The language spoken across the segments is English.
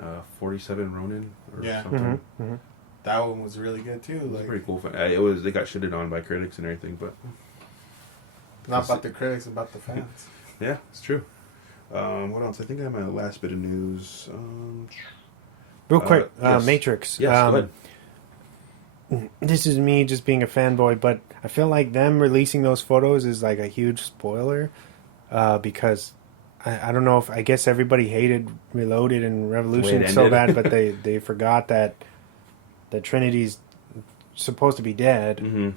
on 47 Ronin or Yeah. something. Mm-hmm. Mm-hmm. That one was really good too. It was Like, pretty cool. They got shitted on by critics and everything, but not about the critics, about the fans. yeah, it's true. What else? I think I have my last bit of news. Real quick, yes. Matrix. Yes, go ahead. This is me just being a fanboy, but I feel like them releasing those photos is like a huge spoiler because I don't know if I guess everybody hated Reloaded and Revolution so bad, but they forgot that Trinity's supposed to be dead, Mm-hmm.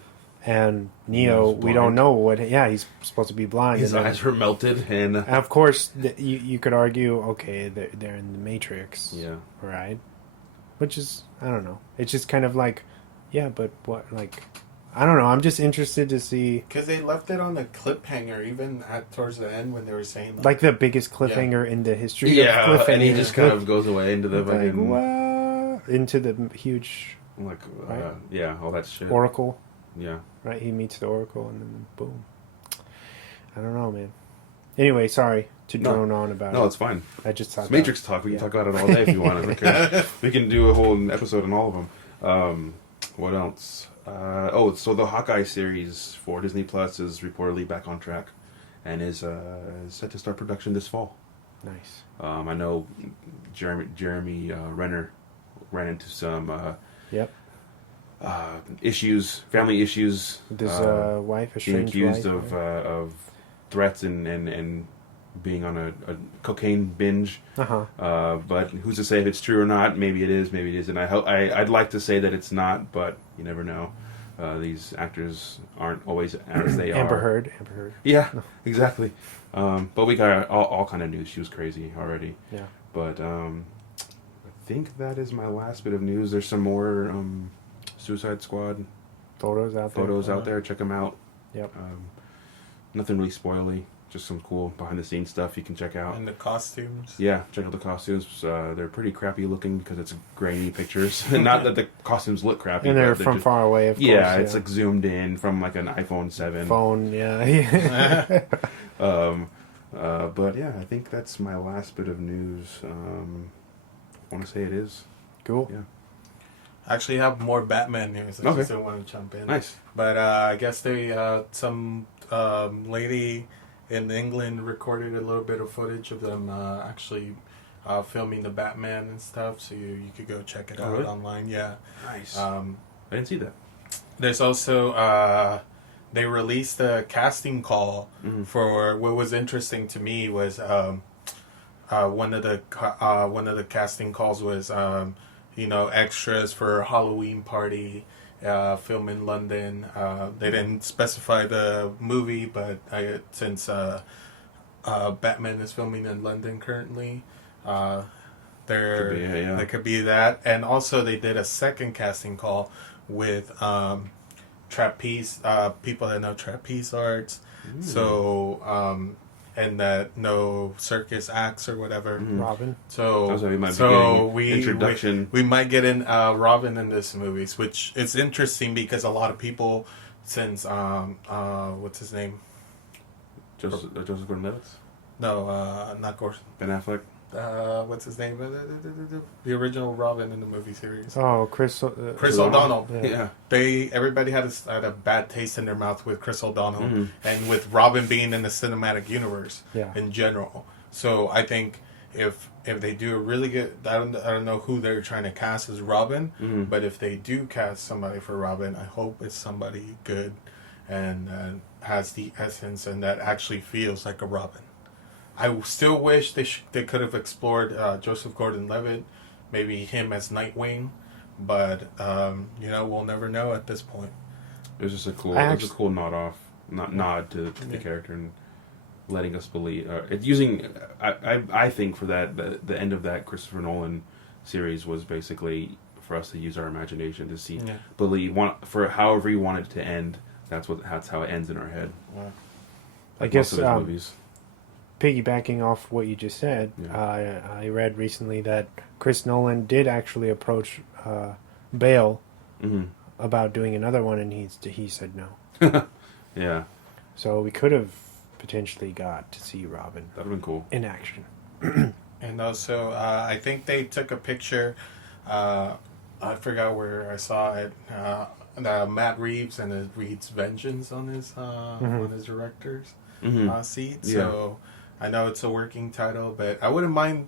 and Neo, we don't know what. Yeah, he's supposed to be blind. His eyes were melted, and of course, you could argue, okay, they're in the Matrix, yeah, right? Which is, I don't know. It's just kind of like, yeah, but what, like, I don't know. I'm just interested to see, Because they left it on the cliffhanger, even towards the end when they were saying like the biggest cliffhanger in the history of cliffhanger. and he just kind of goes away into the like, fucking what? Into the huge like right? yeah, all that shit. Oracle. Yeah. Right, he meets the Oracle, and then boom. I don't know, man. Anyway, sorry to drone on about it. No, it's fine. I just thought It's Matrix talk. We can talk about it all day if you want. Okay. We can do a whole episode on all of them. What else? So the Hawkeye series for Disney Plus is reportedly back on track, and is set to start production this fall. Nice. I know Jeremy Renner ran into some Yep. issues, family issues. With his wife, a Being strange accused wife, of threats and being on a cocaine binge. But who's to say if it's true or not? Maybe it is, maybe it isn't. I'd like to say that it's not, but you never know. These actors aren't always as they are. Amber Heard. Yeah, exactly. But we got all kind of news. She was crazy already. Yeah. But I think that is my last bit of news. There's some more Suicide Squad Photos out there. Check them out. Yep. Nothing really spoily. Just some cool behind the scenes stuff you can check out. And the costumes. Yeah, check out the costumes. They're pretty crappy looking because it's grainy pictures. Not that the costumes look crappy. And they're from just, far away, of course. Yeah, it's like zoomed in from like an iPhone 7. Phone, yeah. But yeah, I think that's my last bit of news. I want to say it is. Cool. Yeah. I actually have more Batman news. I still want to jump in. Nice. But I guess some lady in England recorded a little bit of footage of them actually filming the Batman and stuff. So you could go check it out online. Yeah. Nice. I didn't see that. There's also they released a casting call for what was interesting to me was one of the casting calls was extras for a Halloween party film in London. They didn't specify the movie, but since Batman is filming in London currently, there could be that. And also they did a second casting call with trapeze people that know trapeze arts. Ooh. So and that know circus acts or whatever. Robin. So we might get in Robin in this movie, which is interesting because a lot of people since what's his name? Joseph Gordon-Levitt? No, not Gordon. Ben Affleck. What's his name? The original Robin in the movie series. Oh, Chris O'Donnell. Yeah. Everybody had a bad taste in their mouth with Chris O'Donnell and with Robin being in the cinematic universe in general. So I think if they do a really good, I don't know who they're trying to cast as Robin, but if they do cast somebody for Robin, I hope it's somebody good and has the essence and that actually feels like a Robin. I still wish they could have explored Joseph Gordon-Levitt, maybe him as Nightwing, but we'll never know at this point. It was just a cool nod to the character and letting us believe. I think for that the end of that Christopher Nolan series was basically for us to use our imagination to see believe for however you want it to end. That's how it ends in our head. Yeah. I guess most of his movies. Piggybacking off what you just said, I read recently that Chris Nolan did actually approach Bale about doing another one, and he said no. Yeah. So we could have potentially got to see Robin. That would have been cool. In action. And also, I think they took a picture. I forgot where I saw it. Matt Reeves, and it reads "Vengeance" on his director's seat. Yeah. So I know it's a working title, but I wouldn't mind.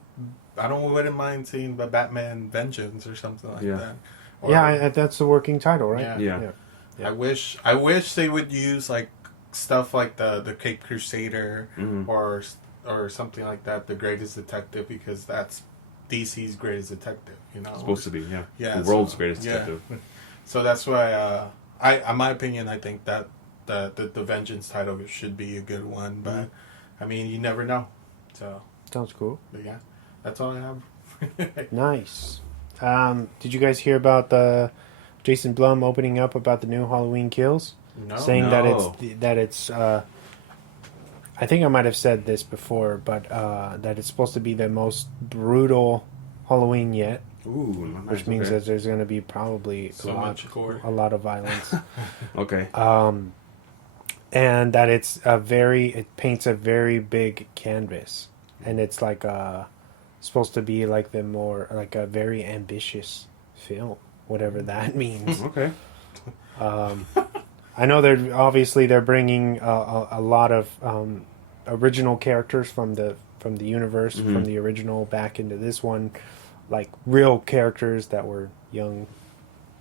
Wouldn't mind seeing the Batman Vengeance or something like that. Or, that's the working title, right? Yeah. I wish they would use like stuff like the Cape Crusader or something like that, the Greatest Detective, because that's DC's Greatest Detective. You know, It's supposed to be, yeah, the world's greatest detective. So that's why, in my opinion, I think that the Vengeance title should be a good one. But I mean, you never know. So sounds cool. But yeah, that's all I have. Nice. Did you guys hear about the Jason Blum opening up about the new Halloween Kills? No. Saying that it's I think I might have said this before, but that it's supposed to be the most brutal Halloween yet. Ooh, nice. Which means that there's going to be probably a lot of violence. Okay. And that it paints a very big canvas, and it's like supposed to be like a very ambitious film, whatever that means. Okay. I know they're bringing a lot of original characters from the universe, from the original back into this one, like real characters that were young,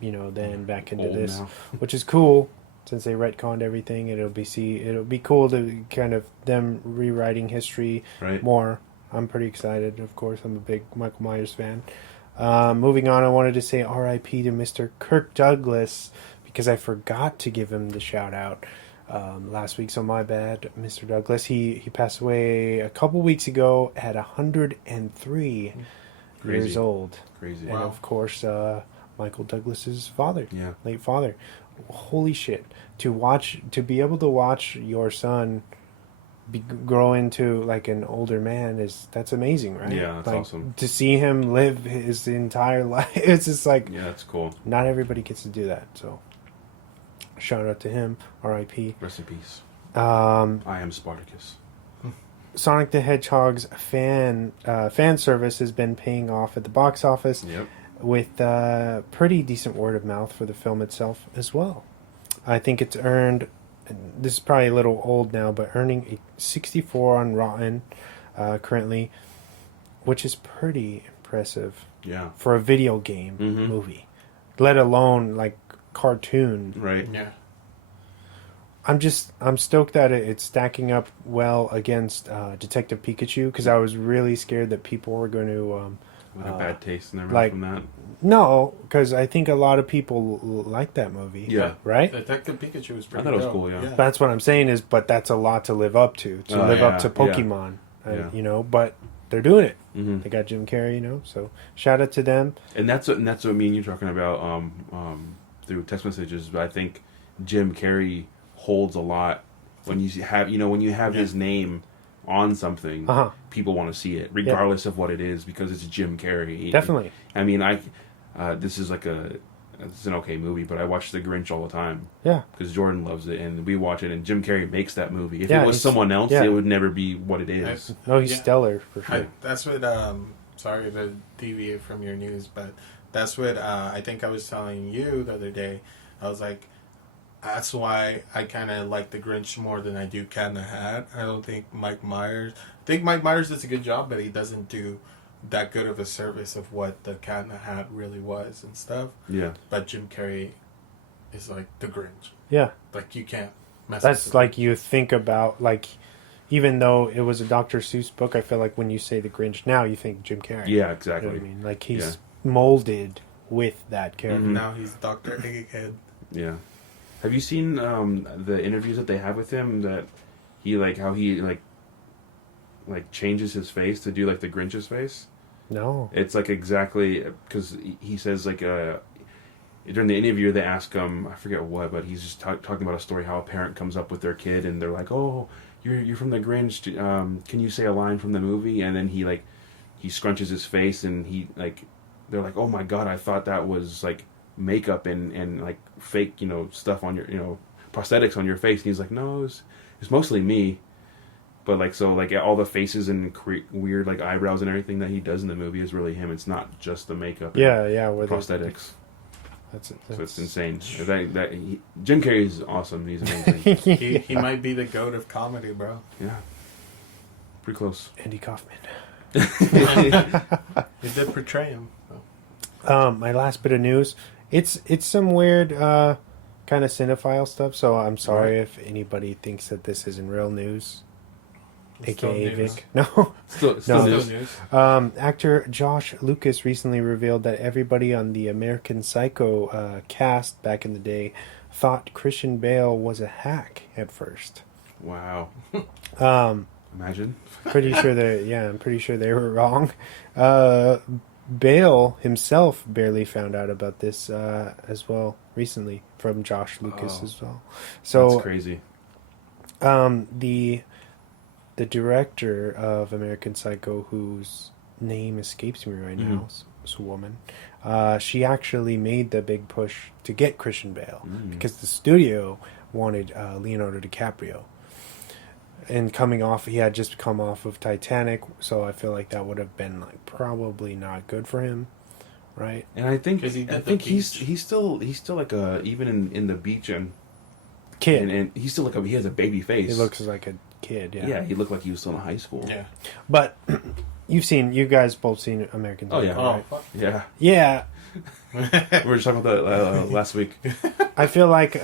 then back into this, which is cool since they retconned everything. It'll be cool to kind of them rewriting history more. I'm pretty excited. Of course, I'm a big Michael Myers fan. Moving on, I wanted to say R.I.P. to Mr. Kirk Douglas, because I forgot to give him the shout out last week, so my bad, Mr. Douglas. He passed away a couple weeks ago at 103 years old. Crazy. And of course, Michael Douglas's father, late father. Holy shit! To be able to watch your son grow into like an older man that's amazing, right? Yeah, that's awesome. To see him live his entire life, it's just like that's cool. Not everybody gets to do that, so shout out to him. R.I.P. Rest in peace. I am Spartacus. Sonic the Hedgehog's fan service has been paying off at the box office. Yep. With pretty decent word of mouth for the film itself as well. I think it's earned, this is probably a little old now, but earning a 64 on Rotten currently, which is pretty impressive for a video game movie, let alone like cartoon. Right. Yeah. I'm stoked that it's stacking up well against Detective Pikachu, because I was really scared that people were going to a bad taste in their mouth from that. No, because I think a lot of people like that movie. Yeah. Right? Detective Pikachu was pretty I thought it was cool, yeah. That's what I'm saying is, but that's a lot to live up to. Live up to Pokemon. But they're doing it. Mm-hmm. They got Jim Carrey, so shout out to them. And that's what me and you talking about through text messages. But I think Jim Carrey holds a lot when you have his name on something, people want to see it, regardless of what it is, because it's Jim Carrey. Definitely. I mean, this is it's an okay movie, but I watch The Grinch all the time. Yeah. Because Jordan loves it, and we watch it, and Jim Carrey makes that movie. If it was someone else, it would never be what it is. He's stellar, for sure. That's what, sorry to deviate from your news, but that's what I think I was telling you the other day. I was like, that's why I kind of like The Grinch more than I do Cat in the Hat. I don't think Mike Myers does a good job, but he doesn't do that good of a service of what the Cat in the Hat really was and stuff. Yeah. But Jim Carrey is like The Grinch. Yeah. Like, you can't mess That's with like, you think about, like, even though it was a Dr. Seuss book, I feel like when you say The Grinch now, you think Jim Carrey. Yeah, exactly. You know what I mean? Like, he's molded with that character. Mm-hmm. Now he's Dr. Egghead. Yeah. Have you seen the interviews that they have with him? That he how he changes his face to do like the Grinch's face? No. It's like exactly because he says during the interview they ask him, I forget what, but he's just talking about a story how a parent comes up with their kid and they're like, oh, you're from the Grinch. Can you say a line from the movie? And then he scrunches his face and they're like, oh my god, I thought that was like makeup and like fake stuff on your prosthetics on your face. And he's like, no, it's mostly me, But like all the faces and weird like eyebrows and everything that he does in the movie is really him. It's not just the makeup. With prosthetics. That's it. So it's insane. Jim Carrey is awesome. He's amazing. he might be the goat of comedy, bro. Yeah, pretty close. Andy Kaufman. He did portray him. So. My last bit of news. It's some weird kind of cinephile stuff. So I'm sorry if anybody thinks that this isn't real news. AKA Vic. No. Still news. Actor Josh Lucas recently revealed that everybody on the American Psycho cast back in the day thought Christian Bale was a hack at first. Wow. Imagine. I'm pretty sure they were wrong. Bale himself barely found out about this as well recently from Josh Lucas as well. So that's crazy. The director of American Psycho, whose name escapes me right now, is a woman. She actually made the big push to get Christian Bale because the studio wanted Leonardo DiCaprio. And he had just come off of Titanic, so I feel like that would have been like probably not good for him, right? And I think he's still like even in the beach and kid, and he's still like he has a baby face. He looks like a kid. Yeah, he looked like he was still in high school. Yeah, but you guys both seen American Psycho, right? Yeah. Yeah. We were just talking about that last week. I feel like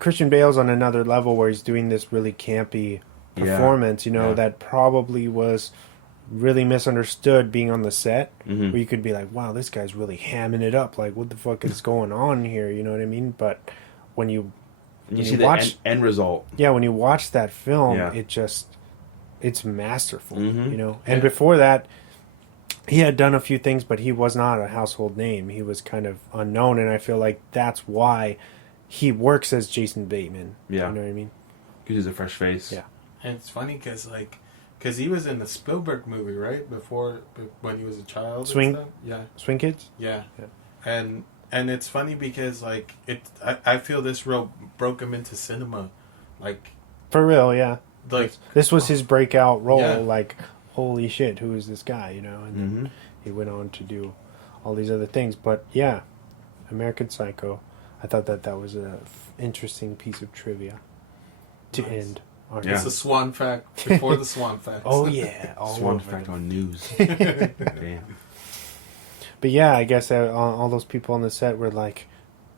Christian Bale's on another level where he's doing this really campy performance, that probably was really misunderstood being on the set, where you could be like, wow, this guy's really hamming it up, like what the fuck is going on here, you know what I mean? But when you see watch the end result, when you watch that film, it's masterful, and before that he had done a few things, but he was not a household name. He was kind of unknown, and I feel like that's why he works as Jason Bateman. Yeah. You know what I mean? Because he's a fresh face. Yeah. And it's funny because he was in the Spielberg movie, right? When he was a child. Swing? Yeah. Swing Kids? Yeah. And it's funny because, I feel this broke him into cinema. For real, yeah. This was his breakout role, Yeah. Holy shit, who is this guy, And then he went on to do all these other things. But, yeah, American Psycho, I thought that was an interesting piece of trivia to end. It's a swan fact before the swan facts. Oh, yeah. Swan fact on news. Damn. But, yeah, I guess all those people on the set were like,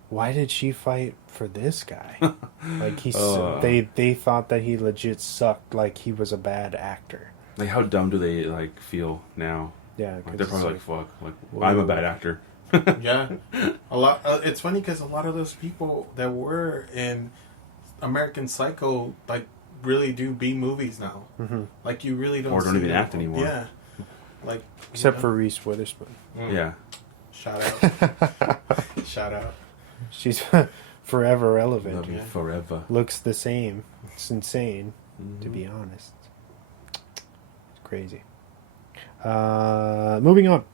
why did she fight for this guy? They thought that he legit sucked, like he was a bad actor. Like, how dumb do they feel now? Yeah, they're probably fuck. I'm a bad actor. Yeah, a lot. It's funny because a lot of those people that were in American Psycho really do B movies now. Mm-hmm. You really don't. Or don't even act anymore. Yeah, except for Reese Witherspoon. Yeah. Shout out. Shout out. She's forever relevant. Love you forever. Looks the same. It's insane, to be honest. Crazy. Moving on.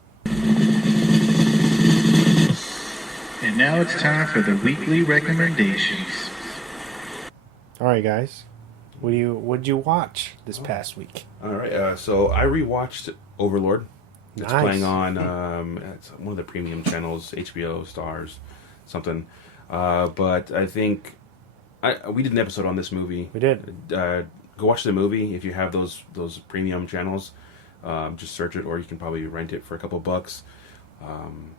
And now it's time for the weekly recommendations. All right, guys. What'd you watch this past week? All right. So I rewatched Overlord. It's playing on it's one of the premium channels, HBO, Stars, something. But I think we did an episode on this movie. We did. Go watch the movie if you have those premium channels. Just search it, or you can probably rent it for a couple bucks, and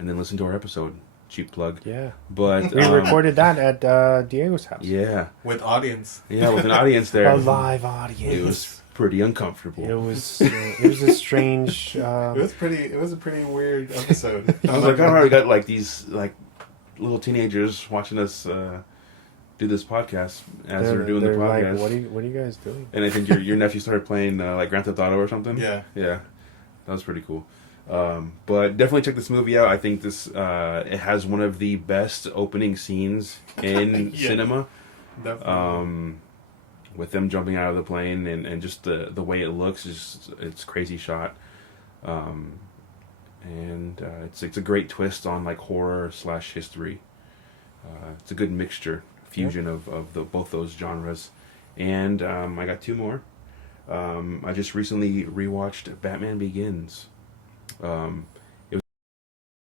then listen to our episode. Cheap plug. Yeah. But we recorded that at Diego's house. Yeah. With audience. Yeah, with an audience there. A live audience. It was pretty uncomfortable. It was a strange. It was a pretty weird episode. I was like, I already got these little teenagers watching us do this podcast as they're doing the podcast. What are you guys doing? And I think your nephew started playing Grand Theft Auto or something. Yeah. That was pretty cool. But definitely check this movie out. I think this it has one of the best opening scenes in cinema. Definitely. With them jumping out of the plane and just the way it looks, it's crazy shot. And it's a great twist on horror / history. It's a good fusion of both those genres. And I got two more. I just recently rewatched Batman Begins.